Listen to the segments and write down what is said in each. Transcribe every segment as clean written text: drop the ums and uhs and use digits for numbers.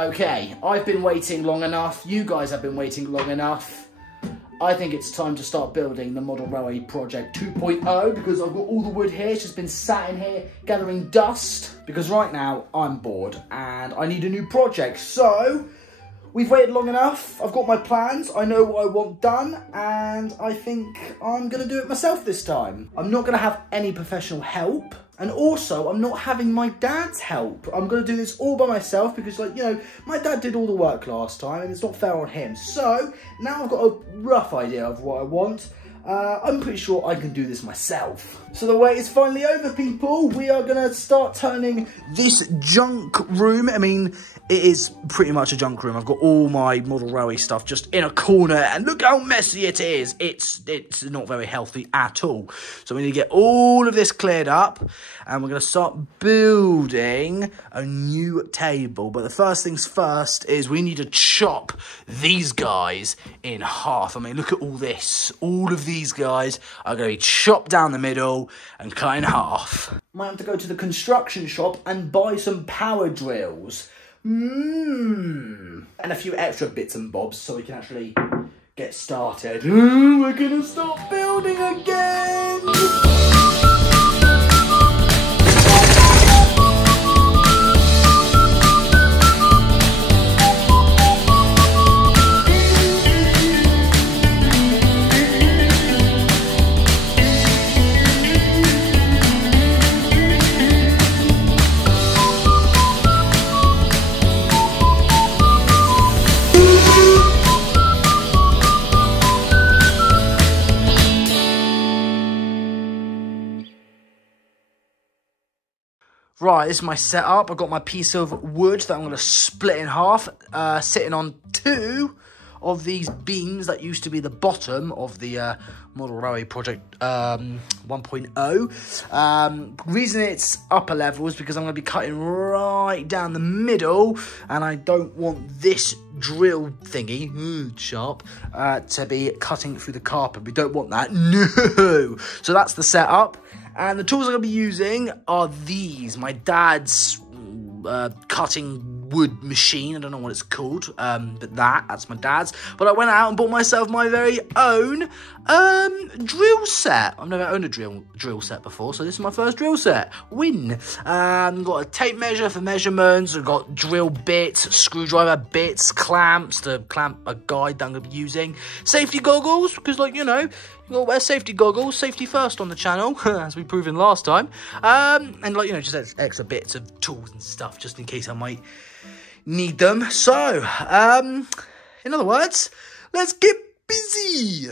Okay, I've been waiting long enough. You guys have been waiting long enough. I think it's time to start building the Model Railway Project 2.0 because I've got all the wood here. It's just been sat in here gathering dust because right now I'm bored and I need a new project. So we've waited long enough. I've got my plans. I know what I want done and I think I'm going to do it myself this time. I'm not going to have any professional help. And also, I'm not having my dad's help. I'm going to do this all by myself because, like, you know, my dad did all the work last time and it's not fair on him. So, now I've got a rough idea of what I want. I'm pretty sure I can do this myself. So the wait is finally over, people. We are going to start turning this junk room. I mean, it is pretty much a junk room. I've got all my Model Railway stuff just in a corner. And look how messy it is. It's not very healthy at all. So we need to get all of this cleared up. And we're going to start building a new table. But the first things first is we need to chop these guys in half. I mean, look at all this. All of these guys are going to be chopped down the middle and cut in half. Might have to go to the construction shop and buy some power drills. And a few extra bits and bobs so we can actually get started. We're going to start building again. Right, this is my setup. I've got my piece of wood that I'm going to split in half, sitting on two of these beams that used to be the bottom of the Model Railway Project 1.0. Reason it's upper level is because I'm going to be cutting right down the middle, and I don't want this drill thingy, sharp, to be cutting through the carpet. We don't want that, no! So that's the setup. And the tools I'm going to be using are these. My dad's cutting wood machine. I don't know what it's called, but that's my dad's. But I went out and bought myself my very own drill set. I've never owned a drill set before, so this is my first drill set. Win. Got a tape measure for measurements. I've got drill bits, screwdriver bits, clamps to clamp a guide that I'm going to be using. Safety goggles, because, like, you know, you gotta wear safety goggles, safety first on the channel, as we proven last time. And, like, you know, just extra bits of tools and stuff, just in case I might need them. So, in other words, let's get busy.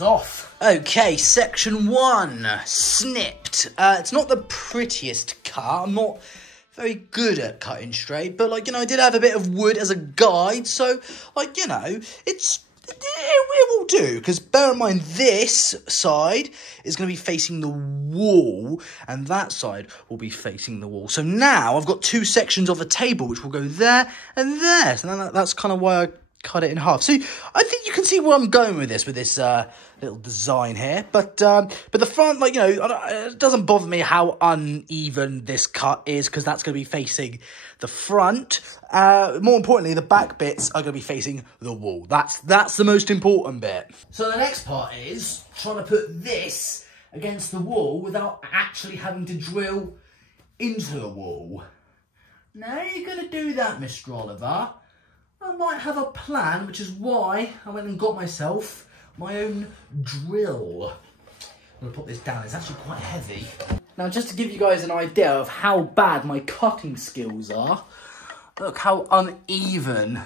Off. Okay, section 1, snipped. It's not the prettiest cut. I'm not very good at cutting straight, but, like, you know, I did have a bit of wood as a guide, so, like, you know, it will do, because bear in mind this side is going to be facing the wall, and that side will be facing the wall. So now I've got two sections of a table, which will go there and there, so that's kind of why I cut it in half. So I think you can see where I'm going with this little design here, but the front, like, you know, it doesn't bother me how uneven this cut is, because that's going to be facing the front. More importantly, the back bits are going to be facing the wall. That's the most important bit. So the next part is trying to put this against the wall without actually having to drill into the wall. Now you're going to do that, Mr. Oliver. I might have a plan, which is why I went and got myself my own drill. I'm going to put this down. It's actually quite heavy. Now, just to give you guys an idea of how bad my cutting skills are, look how uneven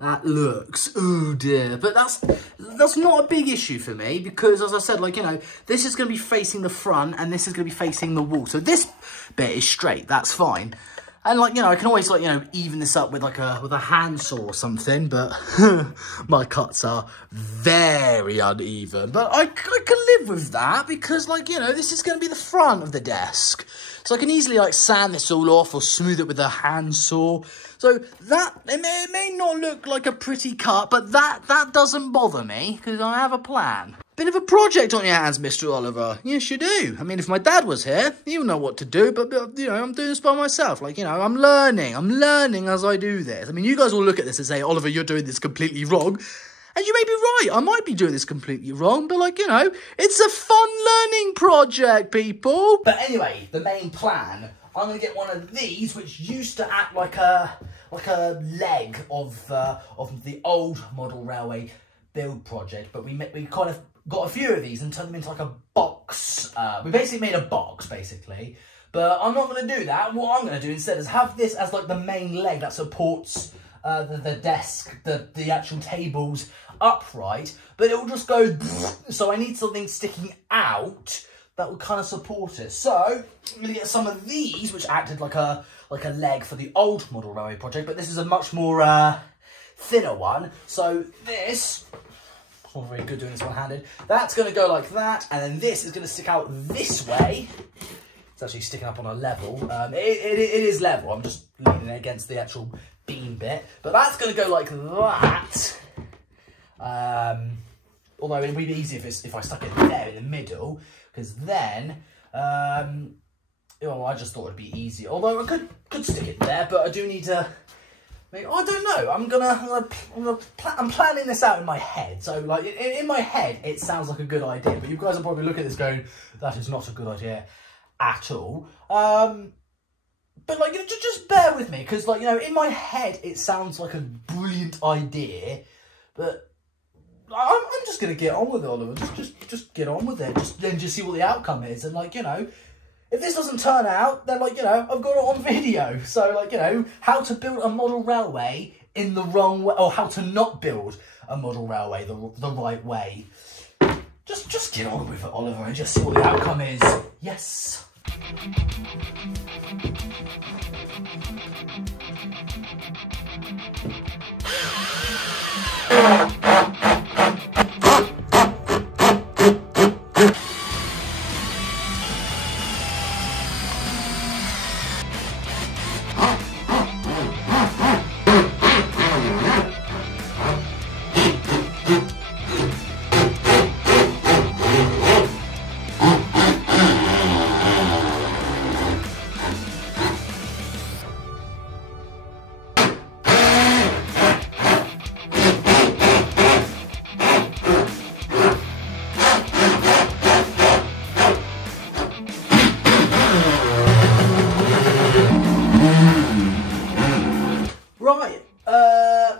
that looks. Oh dear. But that's not a big issue for me, because, as I said, like, you know, this is going to be facing the front and this is going to be facing the wall. So this bit is straight. That's fine. And like, you know, I can always like, you know, even this up with like a handsaw or something, but my cuts are very uneven. But I can live with that because like, you know, this is going to be the front of the desk. So I can easily like sand this all off or smooth it with a handsaw. So that, it may not look like a pretty cut, but that doesn't bother me because I have a plan. Bit of a project on your hands, Mr. Oliver. Yes, you do. I mean, if my dad was here, he would know what to do, but you know, I'm doing this by myself. Like, you know, I'm learning as I do this. I mean, you guys will look at this and say, Oliver, you're doing this completely wrong. And you may be right, I might be doing this completely wrong, but like, you know, it's a fun learning project, people. But anyway, the main plan, I'm going to get one of these, which used to act like a leg of the old model railway build project, but we kind of got a few of these and turned them into like a box. We basically made a box, basically. But I'm not going to do that. What I'm going to do instead is have this as like the main leg that supports the desk, the actual tables upright, but it will just go, so I need something sticking out that will kind of support it. So I'm going to get some of these, which acted like a leg for the old model railway project, but this is a much more thinner one. So this, it's not very good doing this one-handed. That's going to go like that, and then this is going to stick out this way. It's actually sticking up on a level. It is level. I'm just leaning it against the actual beam bit, but that's going to go like that. Although it would be easier if I stuck it there in the middle, because then, well, I just thought it'd be easier. Although I could stick it there, but I do need to. I don't know. I'm planning this out in my head. So like in my head, it sounds like a good idea, but you guys will probably look at this going, that is not a good idea at all. But like, just bear with me, because like, you know, in my head, it sounds like a brilliant idea, but I'm just gonna get on with it, Oliver. Just get on with it. Just see what the outcome is, and like, you know, if this doesn't turn out, then like, you know, I've got it on video. So like, you know, how to build a model railway in the wrong way, or how to not build a model railway the right way. Just get on with it, Oliver, and just see what the outcome is. Yes.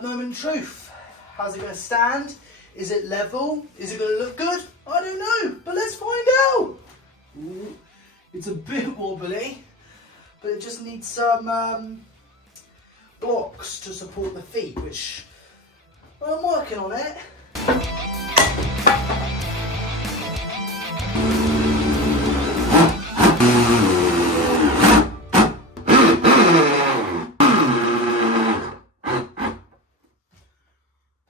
Moment of truth. How's it going to stand? Is it level? Is it going to look good? I don't know, but let's find out. Ooh, it's a bit wobbly, but it just needs some blocks to support the feet, which, well, I'm working on it.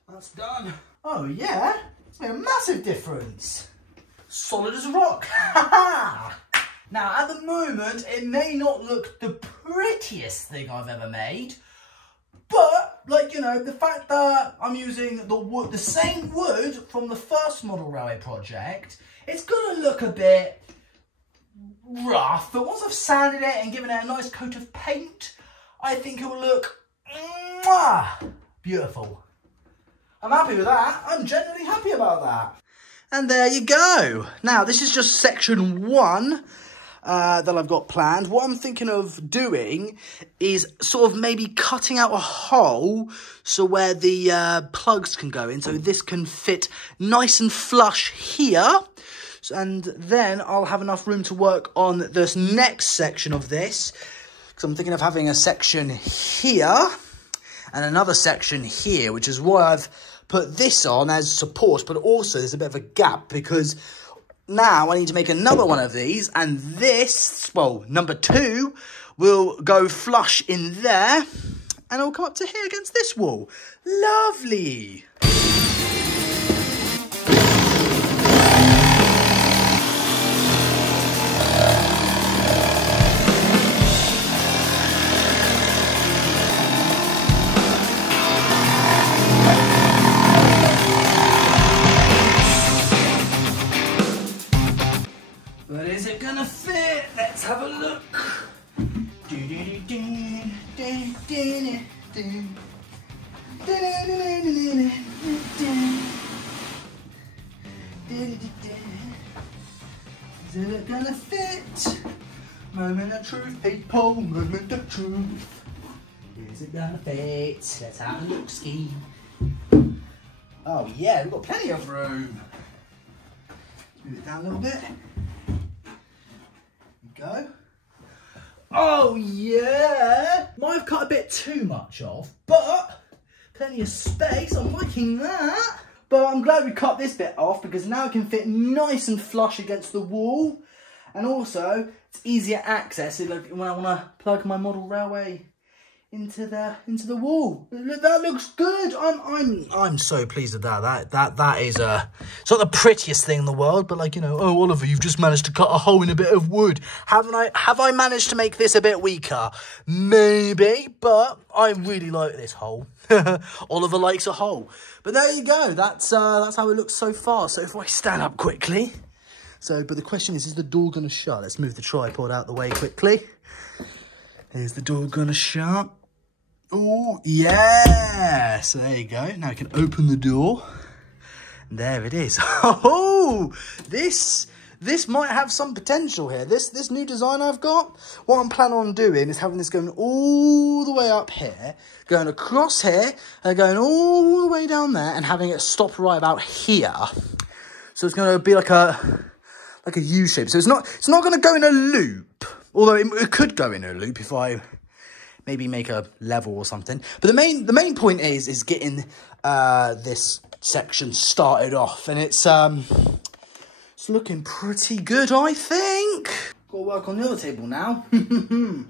That's done. Oh yeah, it's made a massive difference. Solid as a rock. Now at the moment it may not look the prettiest thing I've ever made, but like, you know, the fact that I'm using the same wood from the first model railway project, it's gonna look a bit rough, but once I've sanded it and given it a nice coat of paint, I think it will look beautiful. I'm happy with that. I'm genuinely happy about that. And there you go. Now, this is just section 1 that I've got planned. What I'm thinking of doing is sort of maybe cutting out a hole so where the plugs can go in. So this can fit nice and flush here. And then I'll have enough room to work on this next section of this. Because I'm thinking of having a section here and another section here, which is why I've put this on as support, but also there's a bit of a gap because now I need to make another one of these, and this, well, number 2, will go flush in there, and it'll come up to here against this wall. Lovely. But is it gonna fit? Let's have a look. Is it gonna fit? Moment of truth, people, moment of truth. Is it gonna fit? Let's have a look, ski. Oh yeah, we've got plenty of room. Move it down a little bit. Go. Oh yeah! Might have cut a bit too much off, but plenty of space. I'm liking that. But I'm glad we cut this bit off because now it can fit nice and flush against the wall, and also it's easier access when I want to plug my model railway into the wall. That looks good. I'm so pleased with that. That is it's not the prettiest thing in the world, but like, you know, oh Oliver, you've just managed to cut a hole in a bit of wood. Have I managed to make this a bit weaker? Maybe, but I really like this hole. Oliver likes a hole. But there you go. That's how it looks so far. So if I stand up quickly. But the question is the door gonna shut? Let's move the tripod out the way quickly. Is the door gonna shut? Oh, yeah. So there you go. Now I can open the door. And there it is. Oh, this might have some potential here. This new design I've got, what I'm planning on doing is having this going all the way up here, going across here, and going all the way down there, and having it stop right about here. So it's going to be like a U shape. So it's not going to go in a loop, although it could go in a loop if I maybe make a level or something. But the main point is getting this section started off, and it's looking pretty good, I think. Got to work on the other table now. Too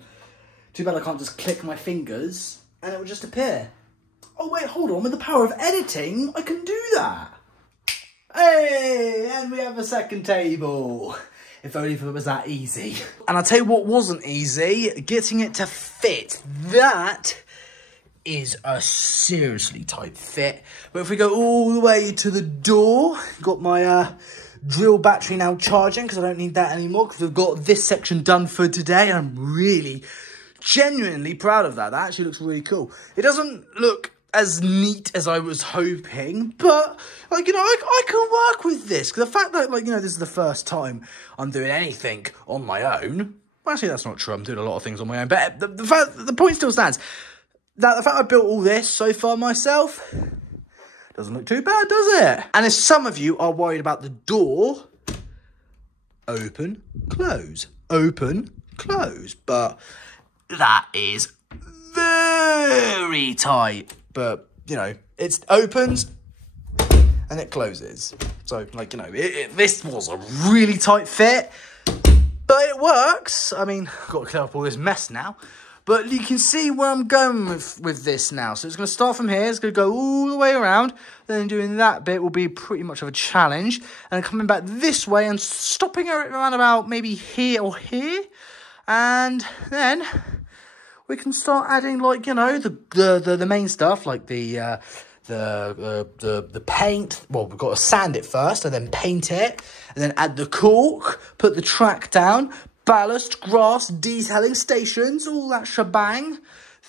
bad I can't just click my fingers and it will just appear. Oh wait, hold on. With the power of editing, I can do that. Hey, and we have a second table. If only if it was that easy. And I'll tell you what wasn't easy, getting it to fit. That is a seriously tight fit. But if we go all the way to the door, got my drill battery now charging because I don't need that anymore because we've got this section done for today. And I'm really, genuinely proud of that. That actually looks really cool. It doesn't look as neat as I was hoping, but like, you know, I can work with this. The fact that, like, you know, this is the first time I'm doing anything on my own. Well, actually, that's not true. I'm doing a lot of things on my own, but the point still stands. That the fact I built all this so far myself doesn't look too bad, does it? And if some of you are worried about the door, open, close, open, close, but that is very tight. But, you know, it opens and it closes. So, like, you know, this was a really tight fit, but it works. I mean, I've got to clear up all this mess now. But you can see where I'm going with this now. So it's going to start from here. It's going to go all the way around. Then doing that bit will be pretty much of a challenge. And coming back this way and stopping around about maybe here or here. And then we can start adding, like, you know, the main stuff, like the paint. Well, we've got to sand it first and then paint it. And then add the cork, put the track down, ballast, grass, detailing stations, all that shebang.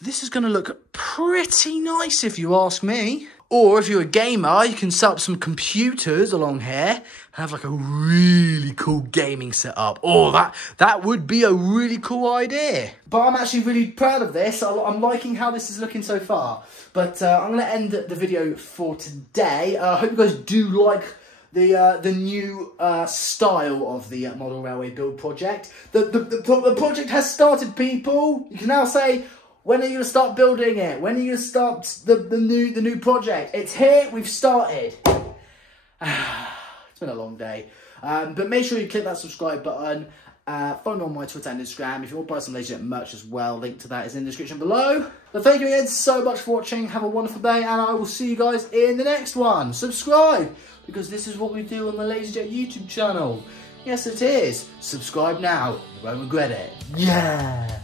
This is going to look pretty nice if you ask me. Or if you're a gamer, you can set up some computers along here and have like a really cool gaming setup. Oh, that would be a really cool idea. But I'm actually really proud of this. I'm liking how this is looking so far. But I'm going to end the video for today. I hope you guys do like the new style of the model railway build project. The project has started, people. You can now say, when are you going to start building it? When are you going to start the new project? It's here. We've started. It's been a long day. But make sure you click that subscribe button. Follow me on my Twitter and Instagram. If you want to buy some LaZeR merch as well, link to that is in the description below. But thank you again so much for watching. Have a wonderful day, and I will see you guys in the next one. Subscribe, because this is what we do on the LaZeR YouTube channel. Yes, it is. Subscribe now. You won't regret it. Yeah.